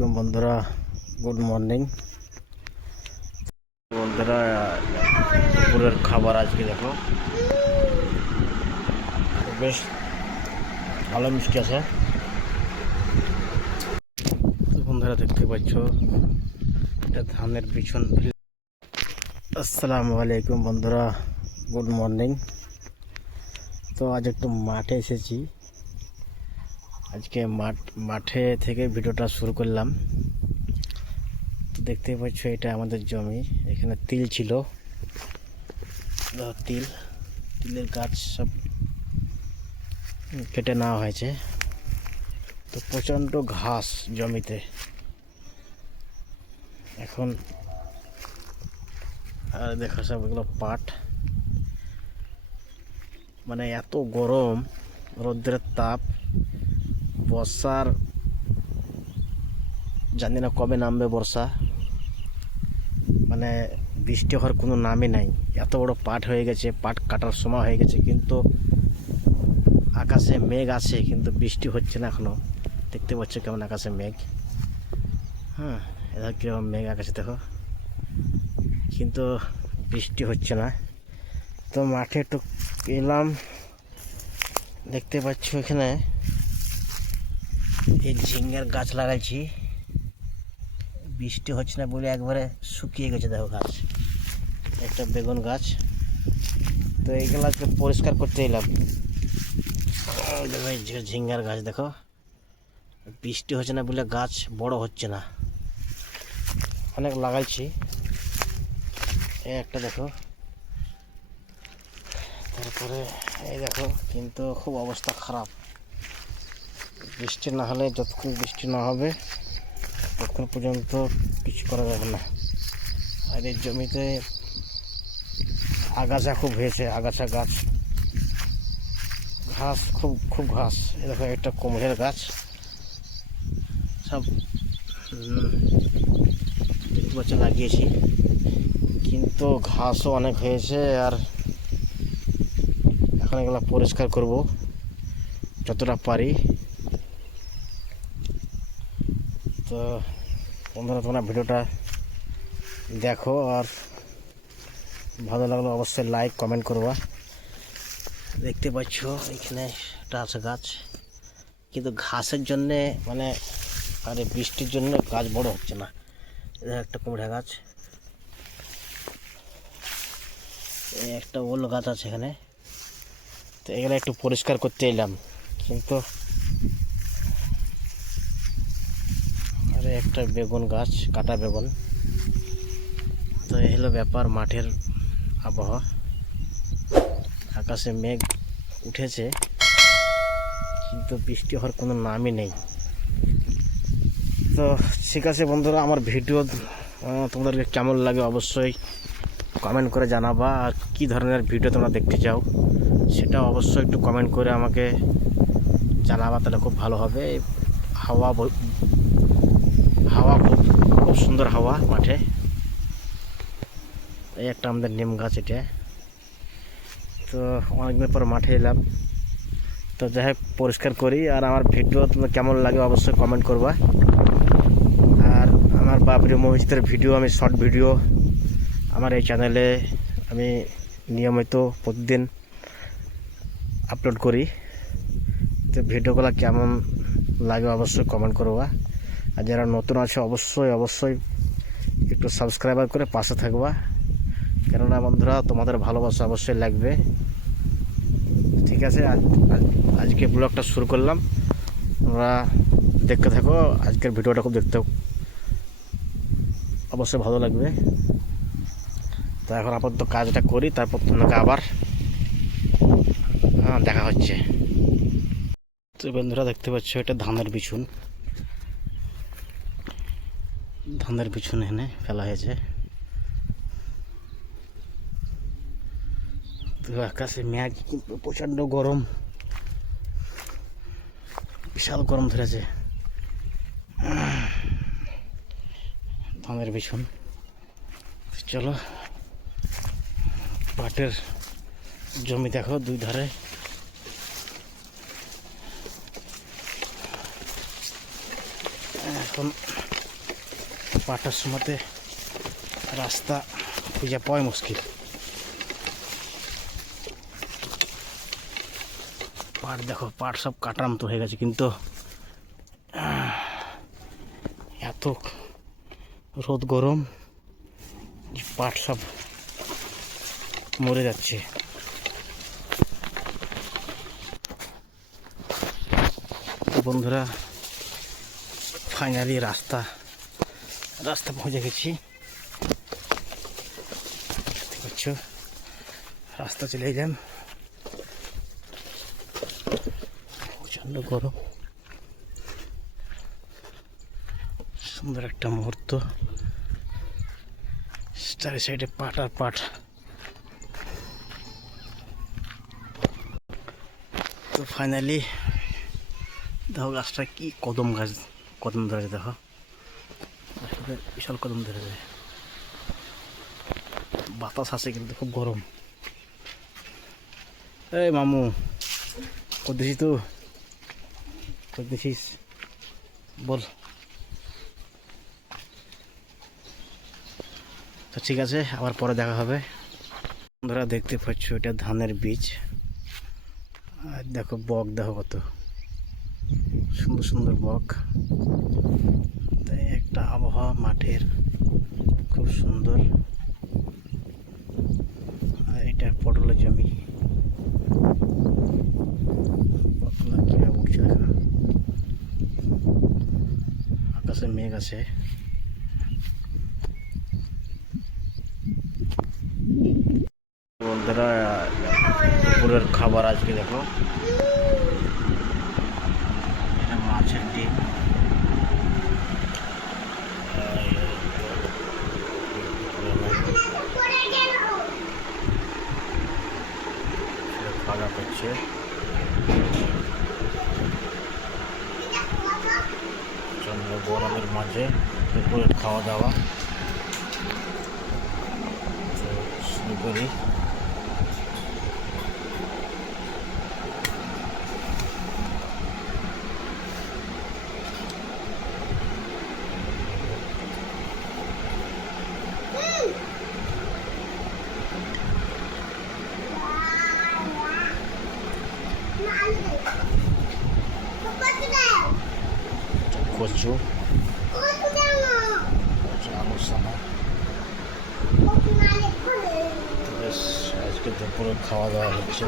বন্ধুরা, good morning বন্ধুরা। দুপুরের খাবার আজকে দেখো বেশ ভালো মিষ্টি আছে। তো বন্ধুরা দেখতে পাচ্ছ এটা ধানের পিছন। আসসালামু আলাইকুম বন্ধুরা, গুড মর্নিং। তো আজ একটু মাঠে এসেছি। আজকে মাঠে থেকে ভিডিওটা শুরু করলাম। তো দেখতেই পাচ্ছ এটা আমাদের জমি। এখানে তিল ছিল, তিলের গাছ সব কেটে নেওয়া হয়েছে। তো প্রচণ্ড ঘাস জমিতে এখন। আর দেখো সব এগুলো পাট, মানে এত গরম, রৌদ্রের তাপ, বর্ষার জানি না কবে নামবে বর্ষা, মানে বৃষ্টি হওয়ার কোনো নামই নাই। এত বড় পাট হয়ে গেছে, পাট কাটার সময় হয়ে গেছে, কিন্তু আকাশে মেঘ আছে কিন্তু বৃষ্টি হচ্ছে না এখনো। দেখতে পাচ্ছ কেমন আকাশে মেঘ। হ্যাঁ, এটা কীরকম মেঘ আকাশে দেখো, কিন্তু বৃষ্টি হচ্ছে না। তো মাঠে একটু এলাম। দেখতে পাচ্ছ এখানে এই ঝিঙ্গার গাছ লাগাইছি। বৃষ্টি হচ্ছে না বলে একবারে শুকিয়ে গেছে দেখো গাছ। একটা বেগুন গাছ। তো এইগুলাকে পরিষ্কার করতে এলাম। ঝিঙ্গার গাছ দেখো, বৃষ্টি হচ্ছে না বলে গাছ বড় হচ্ছে না। অনেক লাগাইছি, এই একটা দেখো, তারপরে এই দেখো, কিন্তু খুব অবস্থা খারাপ। বৃষ্টি না হলে, যতক্ষণ বৃষ্টি না হবে ততক্ষণ পর্যন্ত কিছু করা যাবে না। আর এই জমিতে আগাছা খুব হয়েছে, আগাছা গাছ, ঘাস, খুব ঘাস। এই দেখো একটা কুমড়ের গাছ, সব দেখতে পাচ্ছ লাগিয়েছি, কিন্তু ঘাসও অনেক হয়েছে। আর এখন এগুলো পরিষ্কার করব যতটা পারি। তো বন্ধুরা, তোমরা ভিডিওটা দেখো, আর ভালো লাগলে অবশ্যই লাইক কমেন্ট করবা। দেখতে পাচ্ছ এখানে একটা আছে গাছ, কিন্তু ঘাসের জন্যে, মানে আর বৃষ্টির জন্য গাছ বড় হচ্ছে না। এটা একটা কুমড়া গাছ, একটা ওল গাছ আছে এখানে। তো এগুলো একটু পরিষ্কার করতে এলাম, কিন্তু আরে একটা বেগুন গাছ, কাটা বেগুন। তো এই হলো ব্যাপার মাঠের আবহাওয়া। আকাশে মেঘ উঠেছে, কিন্তু বৃষ্টি হওয়ার কোনো নামই নেই। তো ঠিক আছে বন্ধুরা, আমার ভিডিও তোমাদেরকে কেমন লাগে অবশ্যই কমেন্ট করে জানাবা। আর কী ধরনের ভিডিও তোমরা দেখতে চাও সেটা অবশ্যই একটু কমেন্ট করে আমাকে জানাবা, তাহলে খুব ভালো হবে। হাওয়া খুব সুন্দর হাওয়া মাঠে। এই একটা আমাদের নিম গাছ এটা। তো অনেকদিন পর মাঠে এলাম। তো যাই হোক, পরিষ্কার করি। আর আমার ভিডিও তোমার কেমন লাগে অবশ্যই কমেন্ট করবা। আর আমার বাবরি মসজিদের ভিডিও, আমি শর্ট ভিডিও আমার এই চ্যানেলে আমি নিয়মিত প্রতিদিন আপলোড করি। তো ভিডিওগুলো কেমন লাগে অবশ্যই কমেন্ট করবা। আর যারা নতুন আছে অবশ্যই একটু সাবস্ক্রাইবার করে পাশে থাকবা, কেননা বন্ধুরা তোমাদের ভালোবাসা অবশ্যই লাগবে। ঠিক আছে, আজকে ব্লগটা শুরু করলাম, তোমরা দেখতে থাকো। আজকের ভিডিওটা খুব দেখতে অবশ্যই ভালো লাগবে। তো এখন আপাতত কাজটা করি, তারপর তোমাকে আবার দেখা হচ্ছে। তো বন্ধুরা দেখতে পাচ্ছ এটা ধানের বিছুন এখানে ফেলা হয়েছে। তো আকাশে মেঘ, কিন্তু প্রচণ্ড গরম, বিশাল গরম ধরেছে। ধানের বিছুন। চলো, পাটের জমি দেখো দুই ধারে। এখন 5টার সময়তে রাস্তা খুঁজে পাওয়াই মুশকিল। পাট দেখো, পাট সব কাটার মতো হয়ে গেছে, কিন্তু এত রোদ গরম পাট সব মরে যাচ্ছে। তো বন্ধুরা, ফাইনালি রাস্তা পৌঁছে গেছি। দেখতে পাচ্ছ রাস্তা চলে এলাম। প্রচণ্ড গরম, সুন্দর একটা মুহূর্ত। চারি সাইডে পাট আর পাট। তো ফাইনালি দেখো গাছটা কি কদম গাছ, কদম ধরেছে দেখো, বিশাল কদম ধরেছে। বাতাস আছে কিন্তু খুব গরম। এই মামু করতেছিস তো, করতেছিস বল। তো ঠিক আছে, আবার পরে দেখা হবে। বন্ধুরা দেখতে পাচ্ছ এটা ধানের বীজ। আর দেখো বক, দেখো কত সুন্দর সুন্দর বক। তাই একটা আবহাওয়া মাঠের খুব সুন্দর। আর এটা পটলের জমি। কিভাবে উঠছে দেখো, আকাশে মেঘ আছে। বন্ধুরা দুপুরের খাবার আজকে দেখো, এটা মাছের ডিম, খাওয়া করছে। গরমের মাঝে দুপুরের খাওয়া দাওয়া শুরু করি। কচু, আলুর সানা। বেশ আজকে দুপুরে খাওয়া দাওয়া হচ্ছে।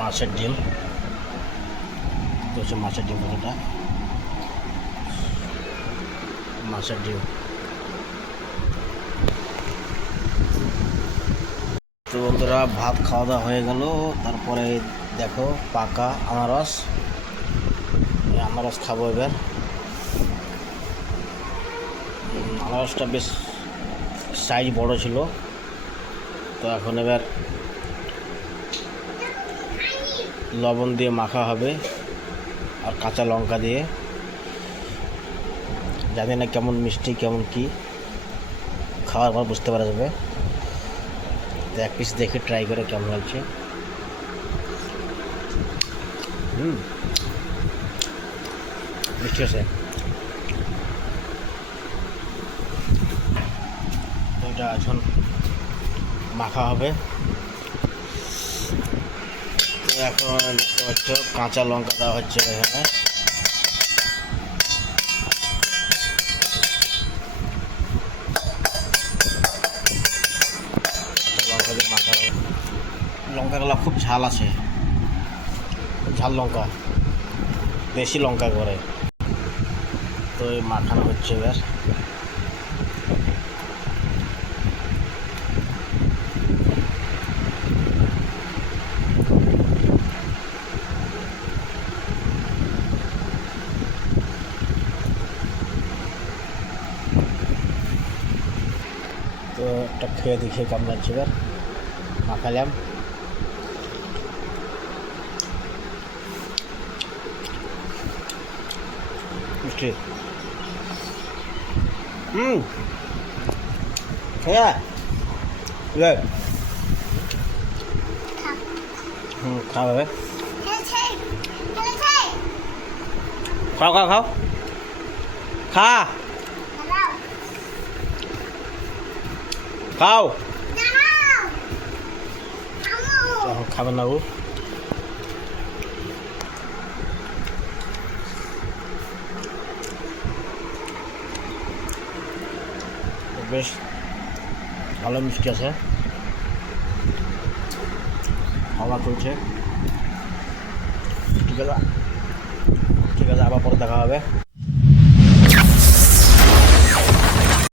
মাছের ডিম, তো হচ্ছে মাছের ডিম, কতটা মাছের ডিম। তো বন্ধুরা ভাত খাওয়া দাওয়া হয়ে গেল। তারপরে দেখো পাকা আনারস, এই আনারস খাবো এবার। আনারসটা বেশ সাইজ বড় ছিল। তো এখন এবার লবণ দিয়ে মাখা হবে আর কাঁচা লঙ্কা দিয়ে। জানি না কেমন মিষ্টি কেমন কি, খাওয়ার পর বুঝতে পারা যাবে। তো এক পিস দেখে ট্রাই করে কেমন লাগছে। মিষ্টি আছে। এটা এখন মাখা হবে। এখন দেখতে পাচ্ছ কাঁচা লঙ্কা দেওয়া হচ্ছে এখানে। লঙ্কা দিয়ে মাখা হবে। লঙ্কাগুলো খুব ঝাল আছে, ঝাল লঙ্কা, দেশি লঙ্কা করে। তো এই মাখানো হচ্ছে এবার। তো একটা খেয়ে দেখে কেমন লাগছে এবার। মাখালাম। মিষ্টি। হ্যাঁ খাবে, খাও খাও খাও, খা খাও, খাবেন না ও। বেশ ভালো মিষ্টি আছে, হাওয়া চলছে। ঠিক আছে, ঠিক আছে, আবার পরে দেখা হবে।